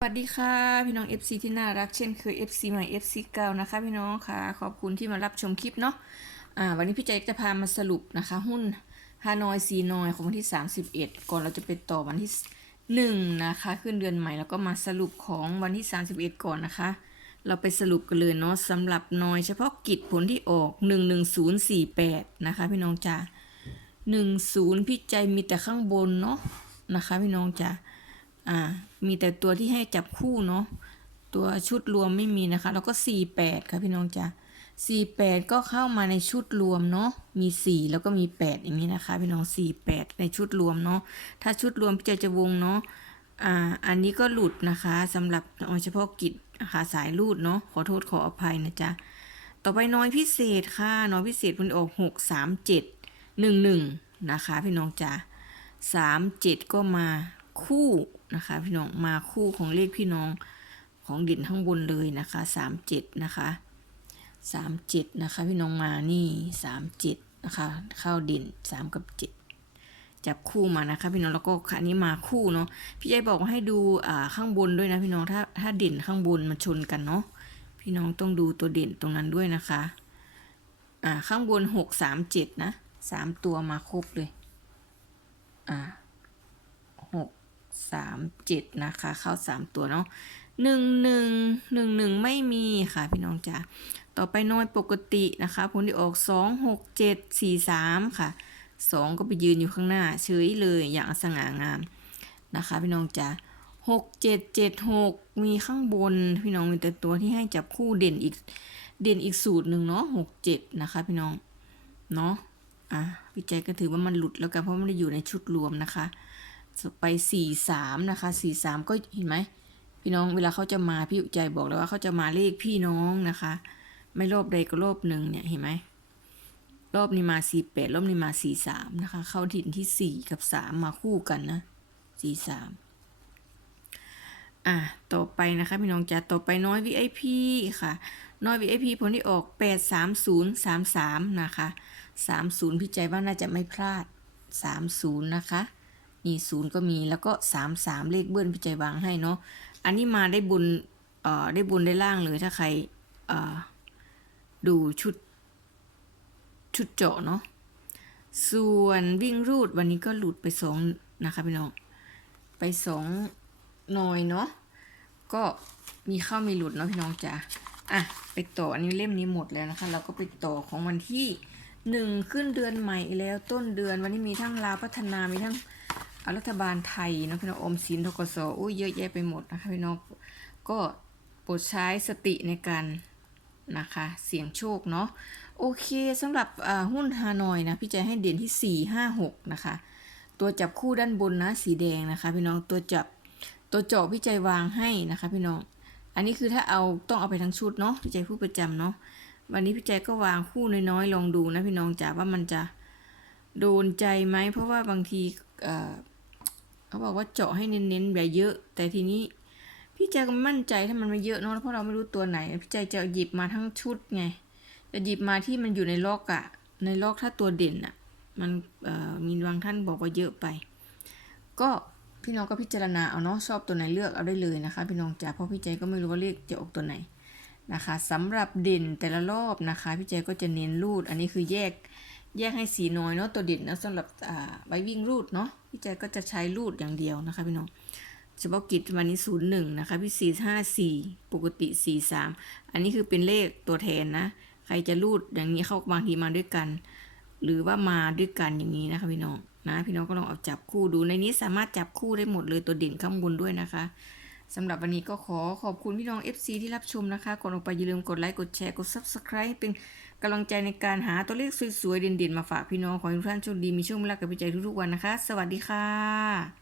สวัสดีค่ะพี่น้อง FC ที่น่ารักเช่นเคย FC ใหม่ FC เก่านะคะพี่น้องค่ะขอบคุณที่มารับชมคลิปเนาะอ่าวันนี้พี่ใจจะพามาสรุปนะคะ หุ้นฮานอยซีนอยของวันที่ 31 ก่อนเราจะไปต่อวันที่ 1 นะคะ ขึ้นเดือนใหม่แล้วก็มาสรุปของวันที่ 31 ก่อนนะคะ เราไปสรุปกันเลยเนาะสำหรับนอยเฉพาะกิจผลที่ออก 11048 นะคะ พี่น้องจ้า10 พี่ใจมีแต่ข้างบนเนาะนะคะ พี่น้องจ้า อ่า มีแต่ตัวที่ให้จับคู่เนาะ ตัวชุดรวมไม่มีนะคะ แล้วก็ 48 ค่ะพี่น้องจ้ะ48 ก็เข้ามาในชุดรวมเนาะ มี 4 แล้วก็มี 8 อย่างนี้นะคะ พี่น้อง 48 ในชุดรวมเนาะ ถ้าชุดรวมพี่จะจะวงเนาะ อ่า อันนี้ก็หลุดนะคะสำหรับเอาเฉพาะกิจนะคะสายรูดเนาะ ขอโทษขออภัยนะจ๊ะ ต่อไปน้อยพิเศษค่ะ น้อยพิเศษมันออก 6 3 7 1 1 นะคะ พี่น้องจ้ะ3 7 ก็มา คู่นะคะ พี่น้องมาคู่ของเลขพี่น้องของเด่นข้างบนเลยนะคะ3 7นะคะ3 7นะคะ พี่น้องมานี่3 7นะคะ เข้าเด่น3กับ7จับคู่มานะคะ พี่น้องแล้วก็อันนี้มาคู่เนาะพี่ใจบอกให้ดูอ่าข้างบนด้วยนะพี่น้องถ้าถ้าเด่นข้างบนมันชนกันเนาะพี่น้องต้องดูตัวเด่นตรงนั้นด้วยนะคะอ่าข้างบนหกสามเจ็ดนะสามตัวมาครบเลยอ่า สามเจ็ดนะคะ เข้าสามตัวเนาะหนึ่งหนึ่งหนึ่งหนึ่งไม่มีค่ะพี่น้องจ๋าต่อไปน้อยปกตินะคะผลที่ออกสองหกเจ็ดสี่สามค่ะสองก็ไปยืนอยู่ข้างหน้าเฉยเลยอย่างสง่างามนะคะ พี่น้องจ๋าหกเจ็ดเจ็ดหกมีข้างบนพี่น้องมีแต่ตัวที่ให้จับคู่เด่นอีกเด่นอีกสูตรหนึ่งเนาะหกเจ็ดนะคะพี่น้องเนาะอะพี่ใจก็ถือว่ามันหลุดแล้วกันเพราะมันได้อยู่ในชุดรวมนะคะ ไปสี่สามนะคะสี่สามก็เห็นไหมพี่น้องเวลาเขาจะมาพี่ใจบอกเลยว่าเขาจะมาเลขพี่น้องนะคะ ไม่รอบใดก็รอบหนึ่งเนี่ยเห็นไหมรอบนี้มาสี่แปดรอบนี้มาสี่สามนะคะ เข้าถิ่นที่สี่กับสามมาคู่กันนะสี่สามอะต่อไปนะคะพี่น้องจะต่อไปน้อย VIP ค่ะ น้อย VIP ผลที่ออกแปดสามศูนย์สามสามนะคะสามศูนย์พี่ใจว่าน่าจะไม่พลาดสามศูนย์นะคะ มีศูนย์ก็มีแล้วก็สามสามเลขเบิ้ลพี่ใจวางให้เนาะอันนี้มาได้บุญเอ่อได้บุญได้ล่างเลยถ้าใครเอ่อดูชุดชุดเจาะเนาะส่วนวิ่งรูดวันนี้ก็หลุดไปสองนะคะพี่น้องไปสองหน่อยเนาะก็มีเข้ามีหลุดเนาะพี่น้องจ๋าอะไปต่ออันนี้เล่มนี้หมดแล้วนะคะ เราก็ไปต่อของวันที่หนึ่งขึ้นเดือนใหม่แล้วต้นเดือนวันนี้มีทั้งลาพัฒนามีทั้ง รัฐบาลไทยเนาะพี่น้องอมสินทกศอุ้ยเยอะแยะไปหมดนะคะพี่น้องก็โปรดใช้สติในการนะคะเสี่ยงโชคเนาะโอเคสำหรับหุ้นฮานอยนะพี่ใจให้เด่นที่ 4 5 6 นะคะ ตัวจับคู่ด้านบนนะสีแดงนะคะ พี่น้องตัวจับตัวเจาะพี่ใจวางให้นะคะ พี่น้อง อันนี้คือถ้าเอาต้องเอาไปทั้งชุดเนาะพี่ใจพูดประจำเนาะวันนี้พี่ใจก็วางคู่น้อยๆลองดูนะพี่น้องจ๋าว่ามันจะโดนใจไหมเพราะว่าบางที เขาบอกว่าเจาะให้เน้นๆแบบเยอะ แต่ทีนี้พี่ใจก็มั่นใจถ้ามันไม่เยอะเนาะเพราะเราไม่รู้ตัวไหน พี่ใจจะหยิบมาทั้งชุดไงจะหยิบมาที่มันอยู่ในล็อกอะในล็อกถ้าตัวเด่นอะมันมีบางท่านบอกว่าเยอะไป ก็พี่น้องก็พิจารณาเอาเนาะชอบตัวไหนเลือกเอาได้เลยนะคะ พี่น้องจ๋าเพราะพี่ใจก็ไม่รู้ว่าเลขจะออกตัวไหนนะคะสำหรับเด่นแต่ละรอบนะคะ พี่ใจก็จะเน้นรูด อันนี้คือแยก แยกให้สีน้อยเนาะตัวเด่นนะสำหรับอ่าไว้วิ่งรูดเนาะพี่แจก็จะใช้รูดอย่างเดียวนะคะพี่น้องเฉพาะกิจวันนี้ศูนย์หนึ่งนะคะพี่สี่ห้าสี่ปกติสี่สามอันนี้คือเป็นเลขตัวแทนนะ ใครจะรูดอย่างนี้เข้าบางทีมาด้วยกัน หรือว่ามาด้วยกันอย่างนี้นะคะพี่น้องนะพี่น้องก็ลองเอาจับคู่ดูในนี้สามารถจับคู่ได้หมดเลยตัวเด่นข้างบนด้วยนะคะสำหรับวันนี้ก็ขอขอบคุณพี่น้อง FC ที่รับชมนะคะก่อนออกไปอย่าลืมกดไลค์กดแชร์กด Subscribe เป็น กำลังใจในการหาตัวเลขสวยๆเด่นๆ มาฝากพี่น้องขอให้ทุกท่านโชคดีมีโชคมีลาภกับพี่ใจทุกๆวันนะคะ สวัสดีค่ะ